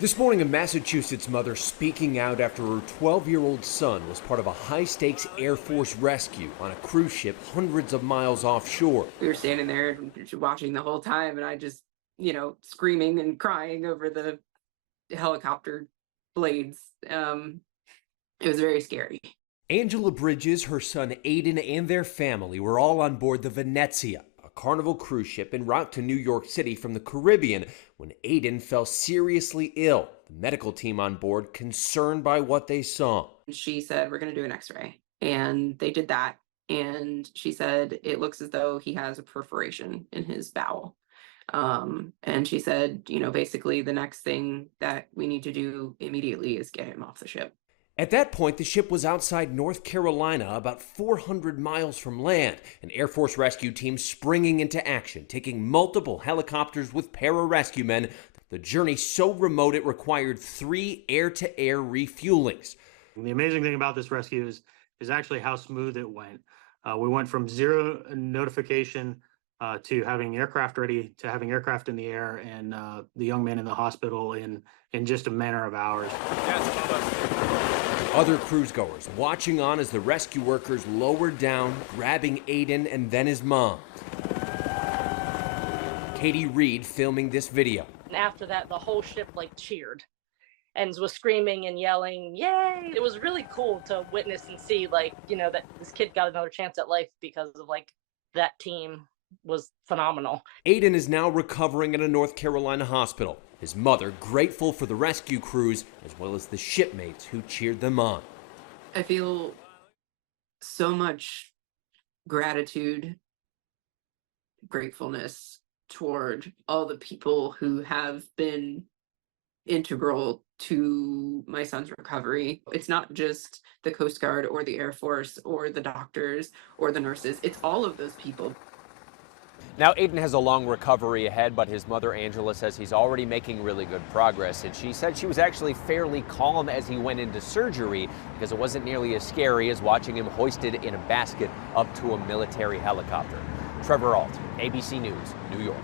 This morning, a Massachusetts mother speaking out after her 12-year-old son was part of a high-stakes Air Force rescue on a cruise ship hundreds of miles offshore. We were standing there watching the whole time, and I just, screaming and crying over the helicopter blades. It was very scary. Angela Bridges, her son Aiden, and their family were all on board the Venezia, a Carnival cruise ship en route to New York City from the Caribbean, when Aiden fell seriously ill. The medical team on board concerned by what they saw. She said, "We're going to do an x-ray." And they did that. And she said, "It looks as though he has a perforation in his bowel." And she said, basically the next thing that we need to do immediately is get him off the ship. At that point, the ship was outside North Carolina, about 400 miles from land. An Air Force rescue team springing into action, taking multiple helicopters with pararescue men. The journey so remote it required 3 air-to-air refuelings. The amazing thing about this rescue is actually how smooth it went. We went from 0 notification to having aircraft ready, to having aircraft in the air, and the young man in the hospital in just a matter of hours. Other cruisegoers watching on as the rescue workers lowered down, grabbing Aiden and then his mom. Aiden Reed filming this video. And after that, the whole ship cheered and was screaming and yelling, "Yay!" It was really cool to witness and see that this kid got another chance at life because of that team was phenomenal. Aiden is now recovering in a North Carolina hospital. His mother grateful for the rescue crews as well as the shipmates who cheered them on. I feel so much gratitude, gratefulness toward all the people who have been integral to my son's recovery. It's not just the Coast Guard or the Air Force or the doctors or the nurses. It's all of those people. Now, Aiden has a long recovery ahead, but his mother, Angela, says he's already making really good progress. And she said she was actually fairly calm as he went into surgery because it wasn't nearly as scary as watching him hoisted in a basket up to a military helicopter. Trevor Ault, ABC News, New York.